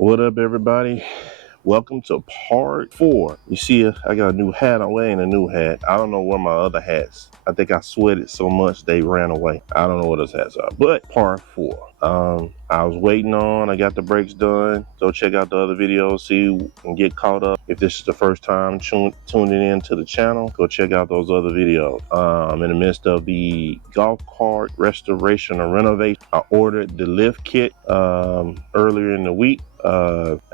What up, everybody? Welcome to part 4. You see, I got a new hat. I'm wearing a new hat. I don't know where my other hats. I think I sweated so much they ran away. I don't know what those hats are, but part 4. I was waiting on. I got the brakes done. Go check out the other videos, see and get caught up. If this is the first time tuning in to the channel, go check out those other videos. In the midst of the golf cart restoration or renovation, I ordered the lift kit earlier in the week.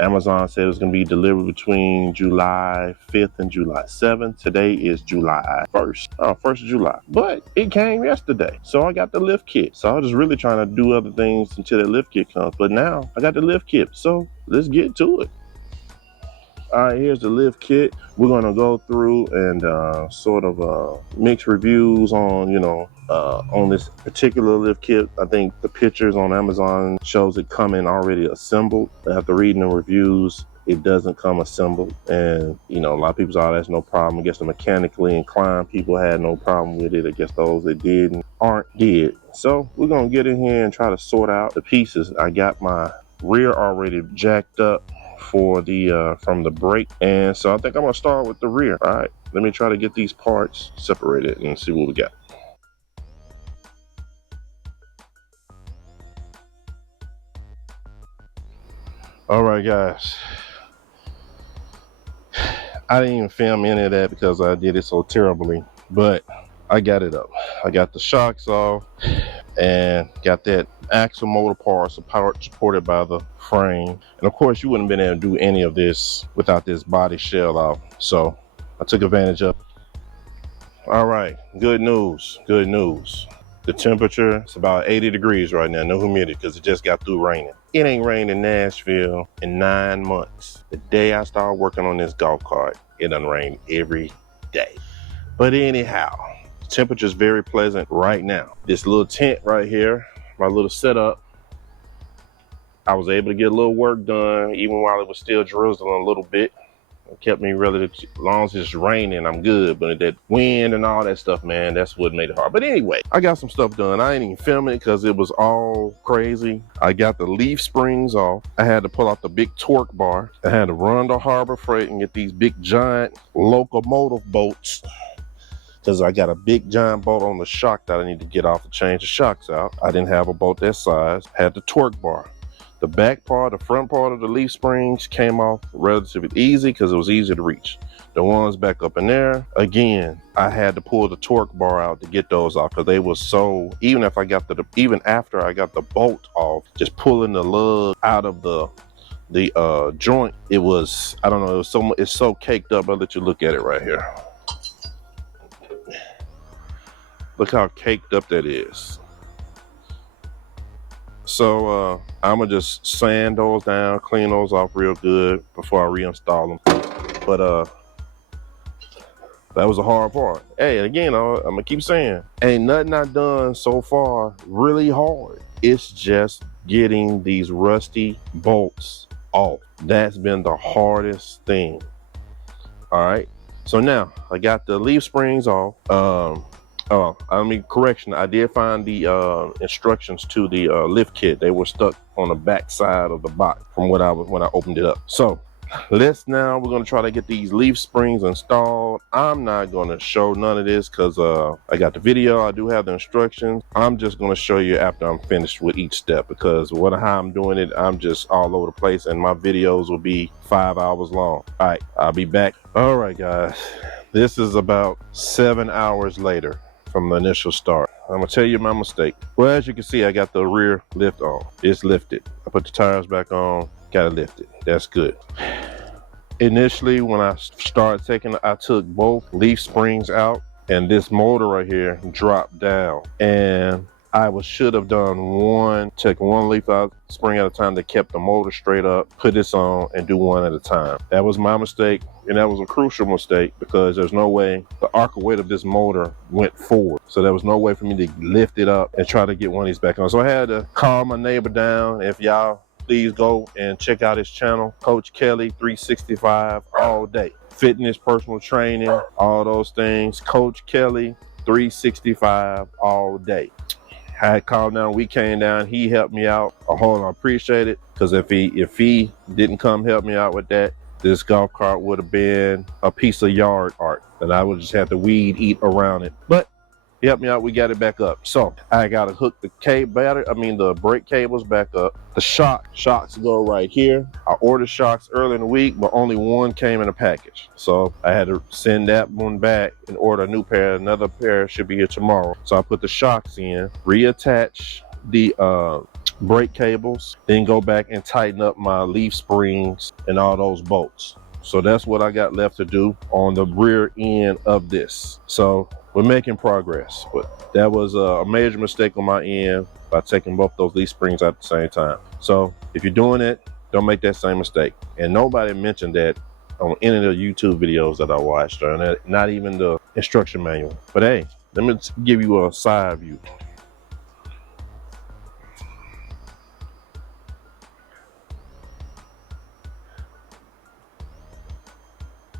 Amazon said it was going to be delivered between July 5th and July 7th. Today is July 1st, 1st of July, but it came yesterday. So I got the lift kit. So I was just really trying to do other things until the lift kit comes. But now I got the lift kit. So let's get to it. All right, here's the lift kit. We're going to go through and sort of mix reviews on, on this particular lift kit. I think the pictures on Amazon shows it coming already assembled. After reading the reviews, it doesn't come assembled. And, a lot of people say, oh, that's no problem. I guess the mechanically inclined people had no problem with it. I guess those that did did. So we're going to get in here and try to sort out the pieces. I got my rear already jacked up for the from the brake, and so I think I'm gonna start with the rear. All right, let me try to get these parts separated and see what we got. All right, guys, I didn't even film any of that because I did it so terribly, but I got it up. I got the shocks off and got that axle motor part supported by the frame. And of course, you wouldn't have been able to do any of this without this body shell off. So I took advantage of it. All right, good news. The temperature is about 80 degrees right now, no humidity because it just got through raining. It ain't rained in Nashville in 9 months. The day I started working on this golf cart, it done rained every day. But anyhow, temperature is very pleasant right now. This little tent right here, my little setup, I was able to get a little work done even while it was still drizzling a little bit. It kept me relatively, as long as it's raining, I'm good. But that wind and all that stuff, man, that's what made it hard. But anyway, I got some stuff done. I ain't even film it because it was all crazy. I got the leaf springs off. I had to pull out the big torque bar. I had to run to Harbor Freight and get these big giant locomotive bolts, because I got a big giant bolt on the shock that I need to get off to change the shocks out. I didn't have a bolt that size. Had the torque bar. The back part, the front part of the leaf springs came off relatively easy because it was easy to reach. The ones back up in there, again, I had to pull the torque bar out to get those off because they were so, even after I got the bolt off, just pulling the lug out of the joint, it was, I don't know, it's so caked up. I'll let you look at it right here. Look how caked up that is. So I'm gonna just sand those down, clean those off real good before I reinstall them. But that was a hard part. Hey, again, I'm gonna keep saying, ain't nothing I've done so far really hard. It's just getting these rusty bolts off. That's been the hardest thing. All right. So now I got the leaf springs off. Correction, I did find the instructions to the lift kit. They were stuck on the back side of the box from when I opened it up. So we're gonna try to get these leaf springs installed. I'm not gonna show none of this because I got the video. I do have the instructions. I'm just gonna show you after I'm finished with each step, because how I'm doing it, I'm just all over the place, and my videos will be 5 hours long. All right, I'll be back. All right, guys, this is about 7 hours later from the initial start. I'm gonna tell you my mistake. Well, as you can see, I got the rear lift on. It's lifted. I put the tires back on, got it lifted. That's good. Initially, when I started I took both leaf springs out, and this motor right here dropped down. And I should have done take one leaf out spring at a time that kept the motor straight up, put this on, and do one at a time. That was my mistake, and that was a crucial mistake because there's no way the arc of weight of this motor went forward. So there was no way for me to lift it up and try to get one of these back on. So I had to call my neighbor down. If y'all please go and check out his channel, Coach Kelly 365 all day. Fitness, personal training, all those things. Coach Kelly 365 all day. I had called down, we came down, he helped me out a whole lot. I appreciate it, because if he didn't come help me out with that, this golf cart would have been a piece of yard art, and I would just have to weed eat around it. But he helped me out, we got it back up. So I gotta hook the the brake cables back up. The shocks go right here. I ordered shocks early in the week, but only one came in a package. So I had to send that one back and order a new pair. Another pair should be here tomorrow. So I put the shocks in, reattach the brake cables, then go back and tighten up my leaf springs and all those bolts. So that's what I got left to do on the rear end of this. So we're making progress, but that was a major mistake on my end by taking both those leaf springs at the same time. So if you're doing it, don't make that same mistake. And nobody mentioned that on any of the YouTube videos that I watched, or not even the instruction manual. But hey, let me give you a side view.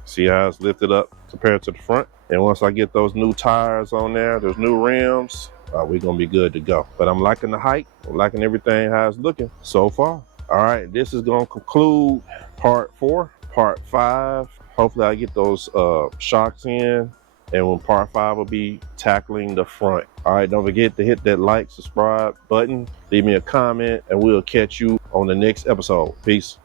See how it's lifted up compared to the front? And once I get those new tires on there, those new rims, we're gonna be good to go. But I'm liking the height, I'm liking everything how it's looking so far. All right, this is gonna conclude part 4. Part 5, hopefully I get those shocks in, and when part 5 will be tackling the front. All right, don't forget to hit that like, subscribe button, leave me a comment, and we'll catch you on the next episode. Peace.